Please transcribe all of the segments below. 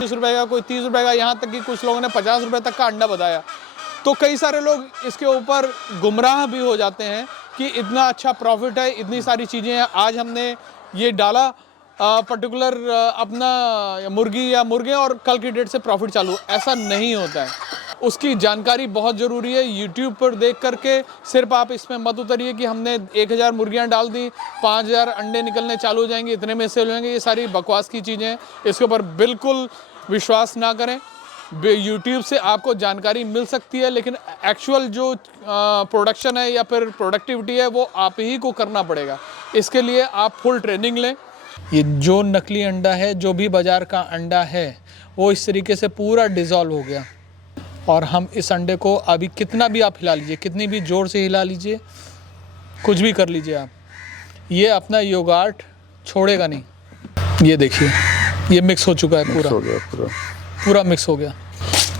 ₹20 का, कोई ₹30 का, यहाँ तक कि कुछ लोगों ने ₹50 तक का अंडा बताया। तो कई सारे लोग इसके ऊपर गुमराह भी हो जाते हैं कि इतना अच्छा प्रॉफिट है, इतनी सारी चीज़ें हैं। आज हमने ये डाला पर्टिकुलर अपना मुर्गी या मुर्गे और कल की डेट से प्रॉफिट चालू, ऐसा नहीं होता है। उसकी जानकारी बहुत ज़रूरी है। यूट्यूब पर देख करके सिर्फ आप इसमें मत उतरिए कि हमने 1000 मुर्गियाँ डाल दी, 5000 अंडे निकलने चालू हो जाएंगे, इतने में सेल हो जाएंगे। ये सारी बकवास की चीज़ें हैं, इसके ऊपर बिल्कुल विश्वास ना करें। यूट्यूब से आपको जानकारी मिल सकती है, लेकिन एक्चुअल जो प्रोडक्शन है या फिर प्रोडक्टिविटी है वो आप ही को करना पड़ेगा। इसके लिए आप फुल ट्रेनिंग लें। ये जो नकली अंडा है, जो भी बाज़ार का अंडा है, वो इस तरीके से पूरा डिज़ोल्व हो गया। और हम इस अंडे को अभी कितना भी आप हिला लीजिए, कितनी भी ज़ोर से हिला लीजिए, कुछ भी कर लीजिए आप, ये अपना योगार्ट छोड़ेगा नहीं। ये देखिए, ये मिक्स हो चुका है, पूरा मिक्स हो गया।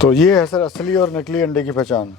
तो ये है सर असली और नकली अंडे की पहचान।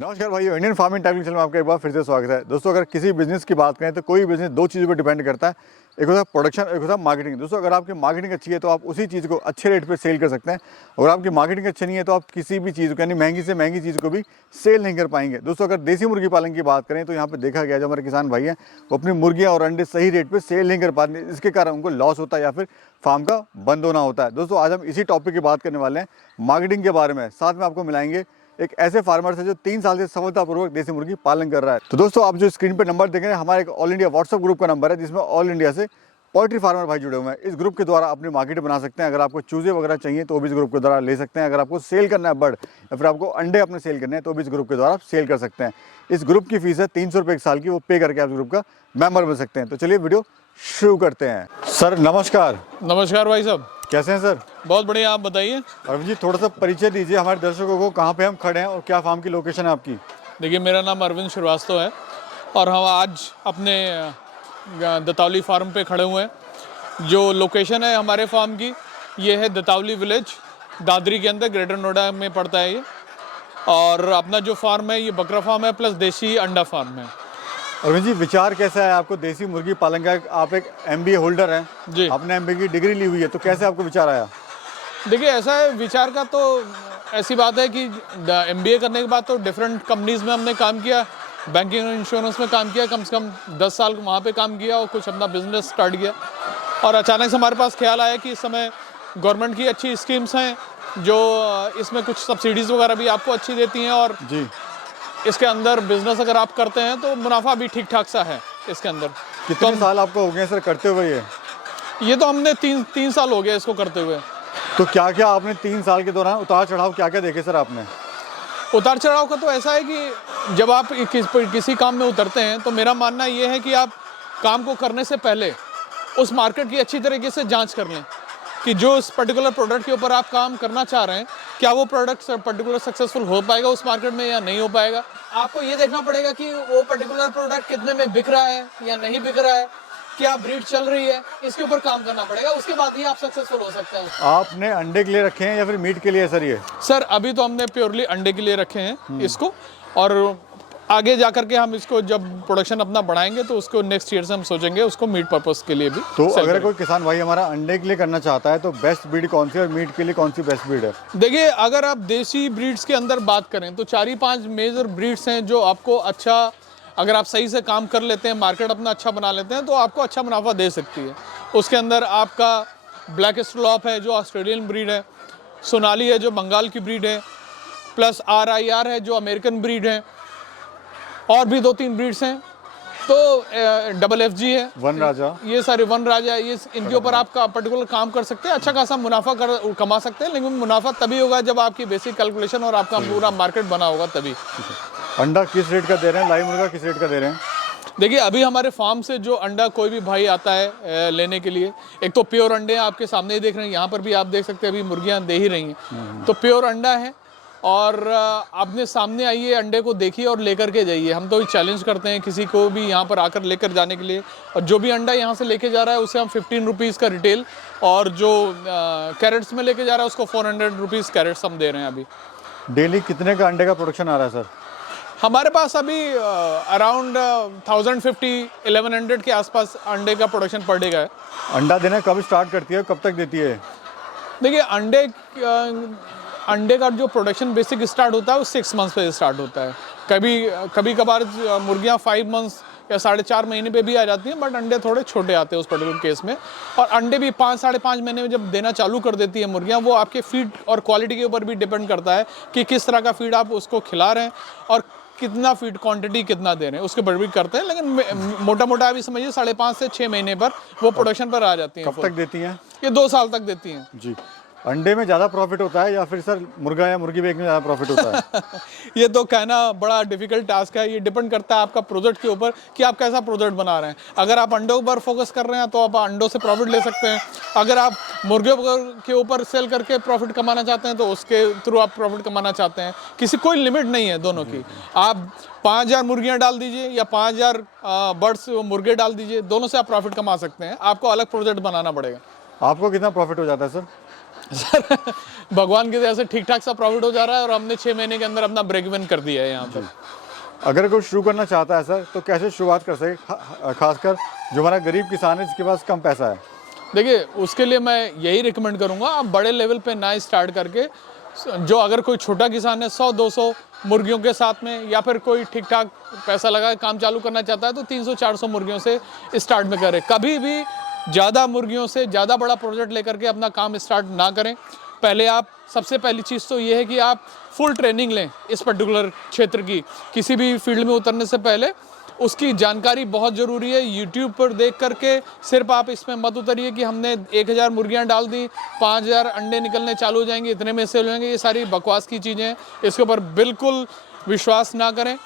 नमस्कार भाइयों, इंडियन फार्मिंग टाइमिंग चैनल में आपका एक बार फिर से स्वागत है। दोस्तों, अगर किसी बिजनेस की बात करें तो कोई बिजनेस दो चीज़ों पर डिपेंड करता है, एक होता है प्रोडक्शन, एक होता है मार्केटिंग। दोस्तों, अगर आपकी मार्केटिंग अच्छी है तो आप उसी चीज़ को अच्छे रेट पे सेल कर सकते हैं। अगर आपकी मार्केटिंग अच्छी नहीं है तो आप किसी भी चीज़ को, यानी महंगी से महंगी चीज़ को भी सेल नहीं कर पाएंगे। दोस्तों, अगर देसी मुर्गी पालन की बात करें तो यहाँ पे देखा गया जो हमारे किसान भाई हैं वो अपनी मुर्गियाँ और अंडे सही रेट पर सेल नहीं कर पाते, इसके कारण उनको लॉस होता है या फिर फार्म का बंद होना होता है। दोस्तों, आज हम इसी टॉपिक की बात करने वाले हैं, मार्केटिंग के बारे में। साथ में आपको मिलाएंगे एक ऐसे फार्मर से जो 3 साल से सफलतापूर्वक देसी मुर्गी पालन कर रहा है। तो दोस्तों, आप जो स्क्रीन पर नंबर देख रहे हैं, हमारा एक ऑल इंडिया व्हाट्सएप ग्रुप का नंबर है जिसमें ऑल इंडिया से पोल्ट्री फार्मर भाई जुड़े हुए हैं। इस ग्रुप के द्वारा अपनी मार्केट बना सकते हैं। अगर आपको चूजे वगैरह चाहिए तो भी इस ग्रुप के द्वारा ले सकते हैं। अगर आपको सेल करना है बर्ड या फिर आपको अंडे अपने सेल करने हैं तो भी इस ग्रुप के द्वारा आप सेल कर सकते हैं। इस ग्रुप की फीस है ₹300 एक साल की, वो पे करके आप ग्रुप का मेंबर बन सकते हैं। तो चलिए वीडियो शुरू करते हैं। सर नमस्कार। नमस्कार भाई साहब, कैसे हैं सर? बहुत बढ़िया, आप बताइए। अरविंद जी, थोड़ा सा परिचय दीजिए हमारे दर्शकों को, कहाँ पे हम खड़े हैं और क्या फार्म की लोकेशन है आपकी? देखिए, मेरा नाम अरविंद श्रीवास्तव है और हम आज अपने दतावली फार्म पे खड़े हुए हैं। जो लोकेशन है हमारे फार्म की, ये है दतावली विलेज, दादरी के अंदर, ग्रेटर नोएडा में पड़ता है ये। और अपना जो फार्म है ये बकरा फार्म है प्लस देसी अंडा फार्म है। अरविंद जी, विचार कैसा है आपको देसी मुर्गी पालन का? आप एक MBA होल्डर हैं जी, आपने MBA की डिग्री ली हुई है, तो कैसे आपको विचार आया? देखिए ऐसा है, विचार का तो ऐसी बात है कि MBA करने के बाद तो डिफरेंट कंपनीज में हमने काम किया, बैंकिंग और इंश्योरेंस में काम किया, कम से कम 10 साल वहाँ पे काम किया और कुछ अपना बिजनेस स्टार्ट किया। और अचानक से हमारे पास ख्याल आया कि इस समय गवर्नमेंट की अच्छी स्कीम्स हैं जो इसमें कुछ सब्सिडीज़ वगैरह भी आपको अच्छी देती हैं, और जी, इसके अंदर बिजनेस अगर आप करते हैं तो मुनाफा भी ठीक ठाक सा है इसके अंदर। कितने साल आपको हो गए सर करते हुए? ये तो हमने तीन साल हो गए इसको करते हुए। तो क्या क्या आपने 3 साल के दौरान उतार चढ़ाव क्या क्या देखे सर आपने? उतार चढ़ाव का तो ऐसा है कि जब आप किसी काम में उतरते हैं तो मेरा मानना ये है कि आप काम को करने से पहले उस मार्केट की अच्छी तरीके से जांच कर लें कि जो इस पर्टिकुलर प्रोडक्ट के ऊपर आप काम करना चाह रहे हैं, क्या वो प्रोडक्ट पर्टिकुलर सक्सेसफुल हो पाएगा उस मार्केट में या नहीं हो पाएगा। आपको ये देखना पड़ेगा कि वो पर्टिकुलर प्रोडक्ट कितने में बिक रहा है या नहीं बिक रहा है, क्या ब्रीड चल रही है, इसके ऊपर काम करना पड़ेगा। उसके बाद ही आप सक्सेसफुल हो सकते हैं। आपने अंडे के लिए रखे हैं या फिर मीट के लिए सर? ये सर अभी तो हमने प्योरली अंडे के लिए रखे हैं इसको, और आगे जाकर के हम इसको जब प्रोडक्शन अपना बढ़ाएंगे तो उसको नेक्स्ट ईयर से हम सोचेंगे उसको मीट पर्पस के लिए भी। तो अगर कोई किसान भाई हमारा अंडे के लिए करना चाहता है तो बेस्ट ब्रीड कौन सी और मीट के लिए कौन सी बेस्ट ब्रीड है? देखिए, अगर आप देसी ब्रीड्स के अंदर बात करें तो 4 ही 5 मेजर ब्रीड्स हैं जो आपको अच्छा, अगर आप सही से काम कर लेते हैं, मार्केट अपना अच्छा बना लेते हैं तो आपको अच्छा मुनाफा दे सकती है। उसके अंदर आपका ब्लैक स्ट्रॉप है जो ऑस्ट्रेलियन ब्रीड है, सोनाली है जो बंगाल की ब्रीड है, प्लस RIR है जो अमेरिकन ब्रीड है, और भी 2-3 ब्रीड्स हैं। तो FFG है, वन राजा, ये सारे वन राजा, ये इनके ऊपर आप पर्टिकुलर काम कर सकते हैं, अच्छा खासा मुनाफा कमा सकते हैं। लेकिन मुनाफा तभी होगा जब आपकी बेसिक कैलकुलेशन और आपका पूरा मार्केट बना होगा तभी। अंडा किस रेट का दे रहे हैं? लाइव मुर्गा किस रेट का दे रहे हैं? देखिए, अभी हमारे फार्म से जो अंडा कोई भी भाई आता है लेने के लिए, एक तो प्योर अंडे आपके सामने ही देख रहे हैं, यहाँ पर भी आप देख सकते हैं अभी मुर्गियाँ दे ही रही हैं, तो प्योर अंडा है। और अपने सामने आइए, अंडे को देखिए और लेकर के जाइए। हम तो चैलेंज करते हैं किसी को भी यहाँ पर आकर लेकर जाने के लिए, और जो भी अंडा यहाँ से लेके जा रहा है उसे हम ₹15 का रिटेल, और जो कैरेट्स में लेके जा रहा है उसको ₹400 कैरेट्स हम दे रहे हैं अभी। डेली कितने का अंडे का प्रोडक्शन आ रहा है सर? हमारे पास अभी अराउंड 1050-1100 के आसपास अंडे का प्रोडक्शन पर डे का है। अंडा देना कब स्टार्ट करती है, कब तक देती है? देखिए अंडे का जो प्रोडक्शन बेसिक स्टार्ट होता है वो 6 मंथ्स पे स्टार्ट होता है। कभी कभार मुर्गियां 5 मंथ्स या 4.5 महीने पे भी आ जाती हैं, बट अंडे थोड़े छोटे आते हैं उस पर्टिकुलर केस में। और अंडे भी 5-5.5 महीने में जब देना चालू कर देती है मुर्गियां, वो आपके फीड और क्वालिटी के ऊपर भी डिपेंड करता है कि किस तरह का फीड आप उसको खिला रहे हैं और कितना फीड क्वांटिटी कितना दे रहे हैं, उसके ऊपर भी करते हैं। लेकिन मोटा मोटा अभी समझिए 5.5 से 6 महीने पर वो प्रोडक्शन पर आ जाती हैं। कब तक देती हैं? ये 2 साल तक देती हैं जी। अंडे में ज़्यादा प्रॉफिट होता है या फिर सर मुर्गा या मुर्गी बेचने में ज़्यादा प्रॉफिट होता है? ये तो कहना बड़ा डिफिकल्ट टास्क है। ये डिपेंड करता है आपका प्रोजेक्ट के ऊपर कि आप कैसा प्रोजेक्ट बना रहे हैं। अगर आप अंडों पर फोकस कर रहे हैं तो आप अंडों से प्रॉफिट ले सकते हैं। अगर आप मुर्गे के ऊपर सेल करके प्रॉफिट कमाना चाहते हैं तो उसके थ्रू आप प्रॉफिट कमाना चाहते हैं। कोई लिमिट नहीं है दोनों की। आप 5000 मुर्गियाँ डाल दीजिए या 5000 बर्ड्स मुर्गे डाल दीजिए, दोनों से आप प्रॉफिट कमा सकते हैं। आपको अलग प्रोजेक्ट बनाना पड़ेगा। आपको कितना प्रॉफिट हो जाता है सर? सर भगवान की दया से ठीक ठाक सा प्रॉफिट हो जा रहा है और हमने 6 महीने के अंदर अपना ब्रेक इवन कर दिया है यहाँ पर। अगर कोई शुरू करना चाहता है सर तो कैसे शुरुआत कर सके, खासकर जो हमारा गरीब किसान है जिसके पास कम पैसा है? देखिए उसके लिए मैं यही रिकमेंड करूँगा, आप बड़े लेवल पे ना स्टार्ट करके, जो अगर कोई छोटा किसान है 100-200 मुर्गियों के साथ में, या फिर कोई ठीक ठाक पैसा लगा काम चालू करना चाहता है तो 300-400 मुर्गियों से स्टार्ट में करे। कभी भी ज़्यादा मुर्गियों से ज़्यादा बड़ा प्रोजेक्ट लेकर के अपना काम स्टार्ट ना करें। पहले आप सबसे पहली चीज़ तो ये है कि आप फुल ट्रेनिंग लें इस पर्टिकुलर क्षेत्र की। किसी भी फील्ड में उतरने से पहले उसकी जानकारी बहुत ज़रूरी है। यूट्यूब पर देख करके सिर्फ आप इसमें मत उतरिए कि हमने 1000 मुर्गियां डाल दी, 5000 अंडे निकलने चालू हो जाएंगे, इतने में सेल हो जाएंगे। ये सारी बकवास की चीज़ें हैं, इसके ऊपर बिल्कुल विश्वास ना करें।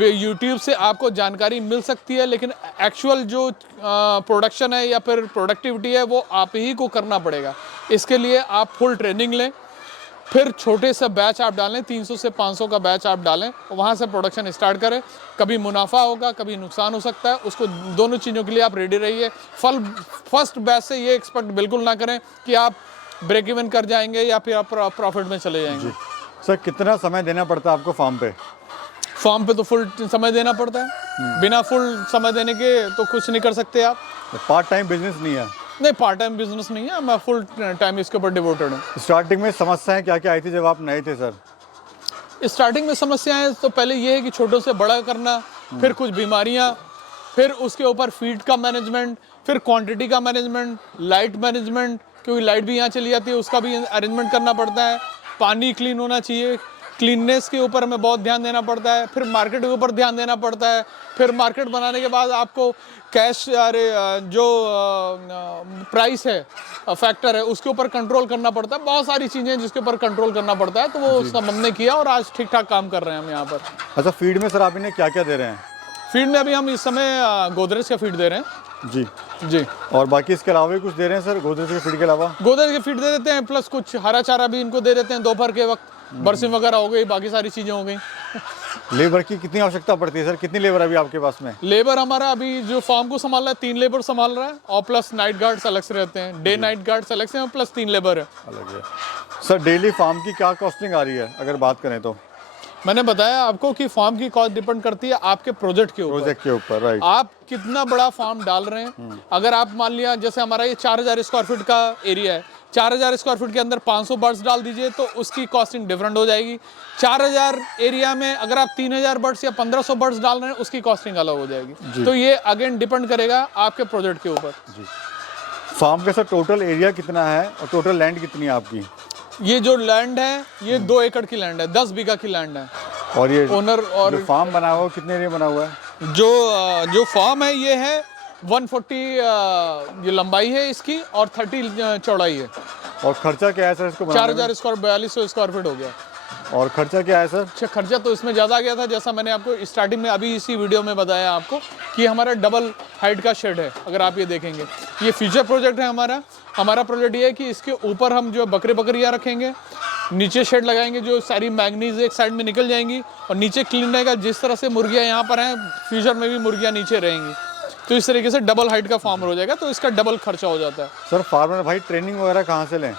यूट्यूब से आपको जानकारी मिल सकती है, लेकिन एक्चुअल जो प्रोडक्शन है या फिर प्रोडक्टिविटी है वो आप ही को करना पड़ेगा। इसके लिए आप फुल ट्रेनिंग लें, फिर छोटे से बैच आप डालें, 300 से 500 का बैच आप डालें, वहाँ से प्रोडक्शन स्टार्ट करें। कभी मुनाफा होगा, कभी नुकसान हो सकता है, उसको दोनों चीज़ों के लिए आप रेडी रहिए। फर्स्ट बैच से ये एक्सपेक्ट बिल्कुल ना करें कि आप ब्रेक इवन कर जाएंगे या फिर आप प्रॉफिट में चले जाएंगे। सर कितना समय देना पड़ता है आपको फार्म पे? फार्म पे तो फुल समय देना पड़ता है। बिना फुल समय देने के तो कुछ नहीं कर सकते आप। पार्ट टाइम बिजनेस नहीं है? नहीं, पार्ट टाइम बिजनेस नहीं है, मैं फुल टाइम इसके ऊपर डिवोटेड हूँ। स्टार्टिंग में समस्याएं क्या क्या आई थी जब आप नए थे सर? स्टार्टिंग में समस्याएं तो पहले ये है कि छोटों से बड़ा करना, फिर कुछ बीमारियाँ, फिर उसके ऊपर फीड का मैनेजमेंट, फिर क्वांटिटी का मैनेजमेंट, लाइट मैनेजमेंट, क्योंकि लाइट भी यहाँ चली जाती है, उसका भी अरेंजमेंट करना पड़ता है। पानी क्लीन होना चाहिए, क्लीननेस के ऊपर हमें बहुत ध्यान देना पड़ता है। फिर मार्केट के ऊपर ध्यान देना पड़ता है। फिर मार्केट बनाने के बाद आपको कैश जो प्राइस है फैक्टर है उसके ऊपर कंट्रोल करना पड़ता है। बहुत सारी चीज़ें जिसके ऊपर कंट्रोल करना पड़ता है, तो वो सब हमने किया और आज ठीक ठाक काम कर रहे हैं हम यहाँ पर। अच्छा, फीड में सर आप इन्हें क्या क्या दे रहे हैं? फीड में अभी हम इस समय गोदरेज का फीड दे रहे हैं। जी जी। और बाकी इसके अलावा भी कुछ दे रहे हैं सर? गोदरेज के फीड के अलावा गोदरेज के फीड दे देते हैं, प्लस कुछ हरा चारा भी इनको दे देते हैं दोपहर के वक्त। बरसिम वगैरह हो गई, बाकी सारी चीज़ें हो गई। लेबर की कितनी आवश्यकता पड़ती है सर? कितनी लेबर अभी आपके पास में? लेबर हमारा अभी जो फार्म को संभाल रहा है 3 लेबर संभाल रहा है, और प्लस नाइट गार्ड्स अलग से रहते हैं। डे नाइट गार्ड्स अलग से हैं, प्लस 3 लेबर है अलग है। सर डेली फार्म की क्या कॉस्टिंग आ रही है अगर बात करें तो? मैंने बताया आपको कि फार्म की कॉस्ट डिपेंड करती है आपके प्रोजेक्ट के ऊपर। राइट। आप कितना बड़ा फार्म डाल रहे हैं। अगर आप मान लिया जैसे हमारा ये 4000 स्क्वायर फीट का एरिया है, 4000 स्क्वायर फीट के अंदर 500 बर्ड्स डाल दीजिए तो उसकी कॉस्टिंग डिफरेंट हो जाएगी। 4000 एरिया में अगर आप 3000 बर्ड्स या 1500 बर्ड्स डाल रहे हैं उसकी कॉस्टिंग अलग हो जाएगी। तो ये अगेन डिपेंड करेगा आपके प्रोजेक्ट के ऊपर। फार्म का सर टोटल एरिया कितना है और टोटल लैंड कितनी है आपकी? ये जो लैंड है ये 2 एकड़ की लैंड है, 10 बीघा की लैंड है। और ये ओनर और जो फार्म बना हुआ है कितने एरिया बना हुआ है? जो फार्म है ये है 140 ये लंबाई है इसकी और 30 चौड़ाई है। और खर्चा क्या है सर इसको बनाने में? 4000 स्क्वायर 4200 स्क्वायर फीट हो गया। और खर्चा क्या है सर? अच्छा, खर्चा तो इसमें ज़्यादा आ गया था, जैसा मैंने आपको स्टार्टिंग में अभी इसी वीडियो में बताया आपको कि हमारा डबल हाइट का शेड है। अगर आप ये देखेंगे, ये फ्यूचर प्रोजेक्ट है हमारा प्रोजेक्ट ये है कि इसके ऊपर हम जो बकरियाँ रखेंगे, नीचे शेड लगाएंगे, जो सारी मैग्नीज एक साइड में निकल जाएंगी और नीचे क्लीन रहेगा। जिस तरह से मुर्गियाँ यहाँ पर हैं, फ्यूचर में भी मुर्गियाँ नीचे रहेंगी। तो इस तरीके से डबल हाइट का फार्म हो जाएगा, तो इसका डबल खर्चा हो जाता है। सर फार्मर भाई ट्रेनिंग वगैरह कहाँ से लें?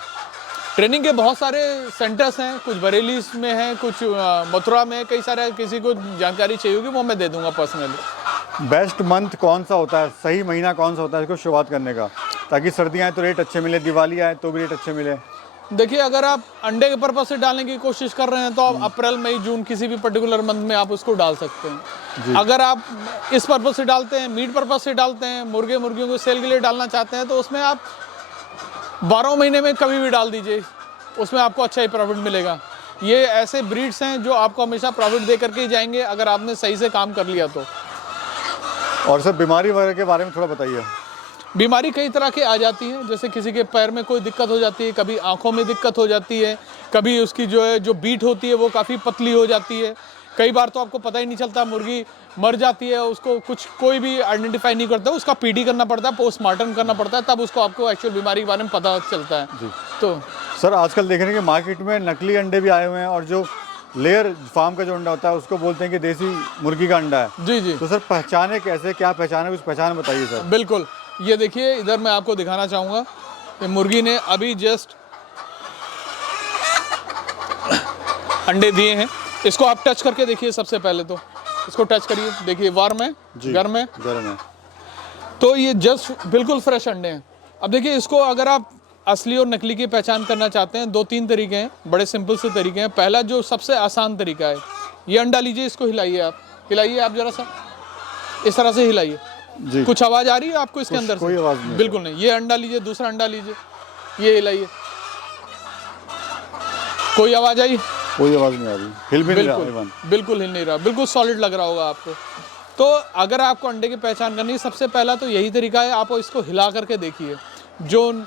ट्रेनिंग के बहुत सारे सेंटर्स हैं, कुछ बरेली में हैं, कुछ मथुरा में, कई सारे। किसी को जानकारी चाहिए होगी वो मैं दे दूंगा पर्सनली। बेस्ट मंथ कौन सा होता है, सही महीना कौन सा होता है इसको शुरुआत करने का, ताकि सर्दियाँ आए तो रेट अच्छे मिले, दिवाली आए तो भी रेट अच्छे मिले? देखिए, अगर आप अंडे के पर्पज से डालने की कोशिश कर रहे हैं तो आप अप्रैल मई जून किसी भी पर्टिकुलर मंथ में आप उसको डाल सकते हैं। अगर आप इस पर्पज से डालते हैं, मीट पर्पज से डालते हैं, मुर्गियों को सेल के लिए डालना चाहते हैं, तो उसमें आप 12 महीने में कभी भी डाल दीजिए, उसमें आपको अच्छा ही प्रॉफिट मिलेगा। ये ऐसे ब्रीड्स हैं जो आपको हमेशा प्रॉफिट दे करके ही जाएंगे अगर आपने सही से काम कर लिया तो। और सर बीमारी वगैरह के बारे में थोड़ा बताइए। बीमारी कई तरह की आ जाती है, जैसे किसी के पैर में कोई दिक्कत हो जाती है, कभी आंखों में दिक्कत हो जाती है, कभी उसकी जो बीट होती है वो काफ़ी पतली हो जाती है। कई बार तो आपको पता ही नहीं चलता, मुर्गी मर जाती है, उसको कोई भी आइडेंटिफाई नहीं करता, उसका पीडी करना पड़ता है, पोस्टमार्टम करना पड़ता है, तब उसको आपको एक्चुअल बीमारी के बारे में पता चलता है। जी। तो सर आजकल देख रहे हैं कि मार्केट में नकली अंडे भी आए हुए हैं, और जो लेयर फार्म का जो अंडा होता है उसको बोलते हैं कि देसी मुर्गी का अंडा है। जी जी, तो सर पहचाने कैसे, क्या पहचाने, कुछ पहचान बताइए सर। बिल्कुल। ये देखिए, इधर मैं आपको दिखाना चाहूँगा, ये मुर्गी ने अभी जस्ट अंडे दिए हैं। इसको आप टच करके देखिए, सबसे पहले तो इसको टच करिए, देखिए वार्म है, गर्म है, गर्म है। तो ये जस्ट बिल्कुल फ्रेश अंडे हैं। अब देखिए, इसको अगर आप असली और नकली की पहचान करना चाहते हैं, 2-3 तरीके हैं, बड़े सिंपल से तरीके हैं। पहला जो सबसे आसान तरीका है, ये अंडा लीजिए, इसको हिलाइए आप जरा सा, इस तरह से हिलाइए। जी। कुछ आवाज आ रही है आपको इसके अंदर से? कोई आवाज नहीं। बिल्कुल नहीं। ये अंडा लीजिए, दूसरा अंडा लीजिए, ये हिलाइए, कोई आवाज आई? कोई आवाज नहीं आ रही, हिल भी नहीं रहा। बिल्कुल हिल नहीं रहा, बिल्कुल सॉलिड लग रहा होगा आपको। तो अगर आपको अंडे की पहचान करनी है, सबसे पहला तो यही तरीका है, आप इसको हिला करके देखिए। जो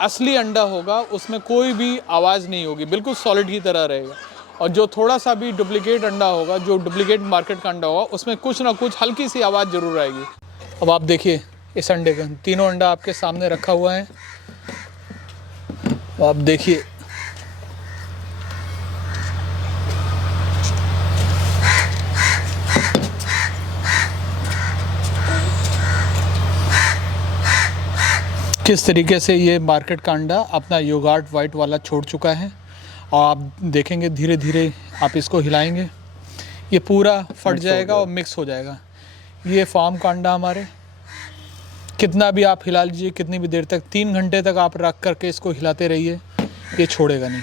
असली अंडा होगा उसमें कोई भी आवाज़ नहीं होगी, बिल्कुल सॉलिड की तरह रहेगा। और जो थोड़ा सा भी डुप्लीकेट अंडा होगा, जो डुप्लीकेट मार्केट का अंडा होगा, उसमें कुछ ना कुछ हल्की सी आवाज़ ज़रूर आएगी। अब आप देखिए इस अंडे का, तीनों अंडा आपके सामने रखा हुआ है, तो आप देखिए किस तरीके से ये मार्केट का अंडा अपना योगार्ट वाइट वाला छोड़ चुका है। और आप देखेंगे धीरे धीरे आप इसको हिलाएंगे, ये पूरा फट जाएगा और मिक्स हो जाएगा। ये फार्म का अंडा हमारे, कितना भी आप हिला लीजिए, कितनी भी देर तक, 3 घंटे तक आप रख करके इसको हिलाते रहिए, ये छोड़ेगा नहीं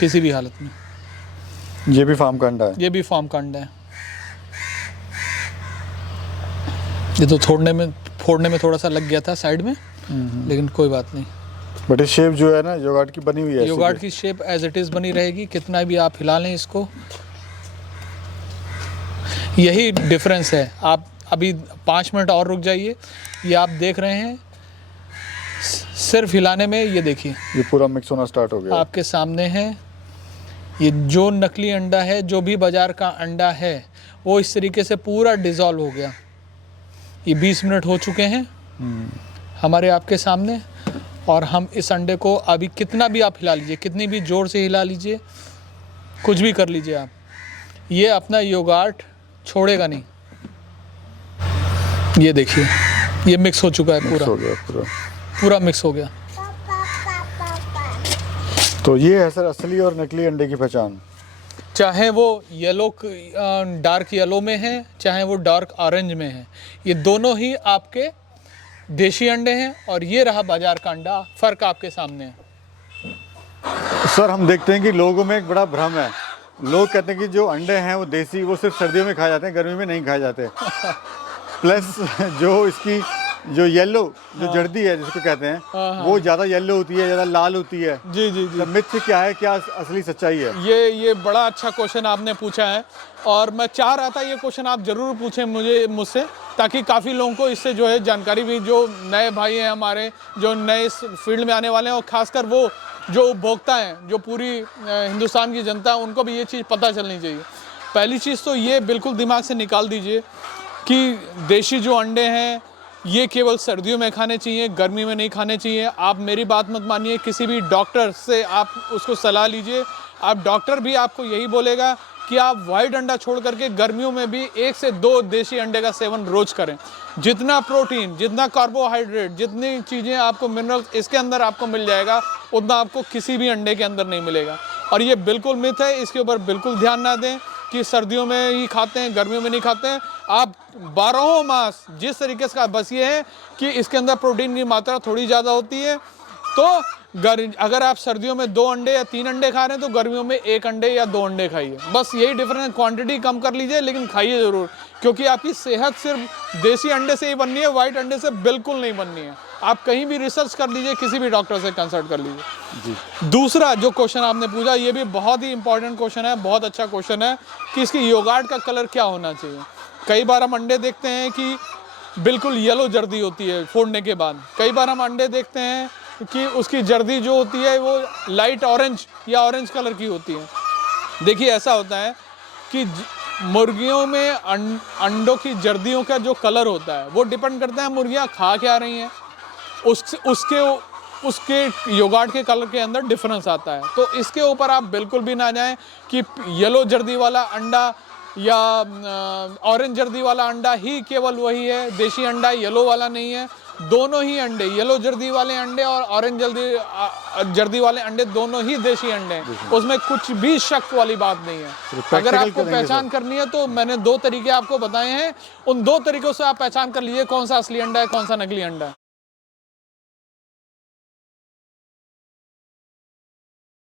किसी भी हालत में। ये भी फार्म का अंडा है? ये भी फार्म का अंडा है। ये तो फोड़ने में थोड़ा सा लग गया था साइड में, लेकिन कोई बात नहीं। बट ये शेप जो है ना योगार्ट की बनी हुई है, योगार्ट की शेप एज इट इज़ बनी रहेगी, कितना भी आप हिला लें इसको। यही डिफरेंस है। आप अभी 5 मिनट और रुक जाइए, ये आप देख रहे हैं सिर्फ हिलाने में, ये देखिए ये पूरा मिक्स होना स्टार्ट हो गया आपके सामने है। ये जो नकली अंडा है, जो भी बाजार का अंडा है, वो इस तरीके से पूरा डिज़ोल्व हो गया। ये 20 मिनट हो चुके हैं हमारे आपके सामने, और हम इस अंडे को अभी कितना भी आप हिला लीजिए, कितनी भी ज़ोर से हिला लीजिए, कुछ भी कर लीजिए आप, ये अपना योगार्ट छोड़ेगा नहीं। ये देखिए ये मिक्स हो चुका है, पूरा मिक्स हो गया। तो ये है सर असली और नकली अंडे की पहचान। चाहे वो येलो, डार्क येलो में है, चाहे वो डार्क ऑरेंज में है, ये दोनों ही आपके देशी अंडे हैं। और ये रहा बाजार का अंडा, फ़र्क आपके सामने है। सर हम देखते हैं कि लोगों में एक बड़ा भ्रम है, लोग कहते हैं कि जो अंडे हैं वो देसी, वो सिर्फ सर्दियों में खाए जाते हैं, गर्मी में नहीं खाए जाते। प्लस जो इसकी जो येलो जो जर्दी है जिसको कहते हैं, वो ज़्यादा येलो होती है, ज़्यादा लाल होती है। जी जी जी। मिथ क्या है, क्या असली सच्चाई है? ये बड़ा अच्छा क्वेश्चन आपने पूछा है, और मैं चाह रहा था ये क्वेश्चन आप ज़रूर पूछें मुझसे, ताकि काफ़ी लोगों को इससे जो है जानकारी भी, जो नए भाई हैं हमारे, जो नए इस फील्ड में आने वाले हैं, और ख़ासकर वो जो उपभोक्ता हैं, जो पूरी हिंदुस्तान की जनता है, उनको भी ये चीज़ पता चलनी चाहिए। पहली चीज़ तो ये बिल्कुल दिमाग से निकाल दीजिए कि देशी जो अंडे हैं ये केवल सर्दियों में खाने चाहिए, गर्मी में नहीं खाने चाहिए। आप मेरी बात मत मानिए, किसी भी डॉक्टर से आप उसको सलाह लीजिए। आप डॉक्टर भी आपको यही बोलेगा कि आप वाइट अंडा छोड़ करके गर्मियों में भी 1 से 2 देशी अंडे का सेवन रोज करें। जितना प्रोटीन, जितना कार्बोहाइड्रेट, जितनी चीज़ें आपको मिनरल्स इसके अंदर आपको मिल जाएगा, उतना आपको किसी भी अंडे के अंदर नहीं मिलेगा। और ये बिल्कुल मिथ है, इसके ऊपर बिल्कुल ध्यान ना दें कि सर्दियों में ही खाते हैं, गर्मियों में नहीं खाते हैं। आप 12 मास जिस तरीके से, बस ये है कि इसके अंदर प्रोटीन की मात्रा थोड़ी ज़्यादा होती है, तो अगर आप सर्दियों में 2 अंडे या 3 अंडे खा रहे हैं तो गर्मियों में 1 अंडे या 2 अंडे खाइए। बस यही डिफरेंस, क्वांटिटी कम कर लीजिए लेकिन खाइए ज़रूर, क्योंकि आपकी सेहत सिर्फ देसी अंडे से ही बननी है, वाइट अंडे से बिल्कुल नहीं बननी है। आप कहीं भी रिसर्च कर लीजिए, किसी भी डॉक्टर से कंसल्ट कर लीजिए। जी। दूसरा जो क्वेश्चन आपने पूछा, ये भी बहुत ही इंपॉर्टेंट क्वेश्चन है, बहुत अच्छा क्वेश्चन है कि इसकी योगार्ट का कलर क्या होना चाहिए। कई बार हम अंडे देखते हैं कि बिल्कुल येलो जर्दी होती है फोड़ने के बाद, कई बार हम अंडे देखते हैं कि उसकी जर्दी जो होती है वो लाइट ऑरेंज या ऑरेंज कलर की होती है। देखिए ऐसा होता है कि मुर्गियों में अंडों की जर्दियों का जो कलर होता है वो डिपेंड करता है मुर्गियां खा क्या रही हैं, उसके योगार्ट के कलर के अंदर डिफरेंस आता है। तो इसके ऊपर आप बिल्कुल भी ना जाएं कि येलो जर्दी वाला अंडा या ऑरेंज जर्दी वाला अंडा ही केवल वही है, देशी अंडा येलो वाला नहीं है। दोनों ही अंडे, येलो जर्दी वाले अंडे और ऑरेंज जर्दी वाले अंडे, दोनों ही देशी अंडे हैं। उसमें कुछ भी शक वाली बात नहीं है। अगर आपको पहचान करनी है तो मैंने 2 तरीके आपको बताए हैं, उन 2 तरीकों से आप पहचान कर लीजिए कौन सा असली अंडा है, कौन सा नकली अंडा है।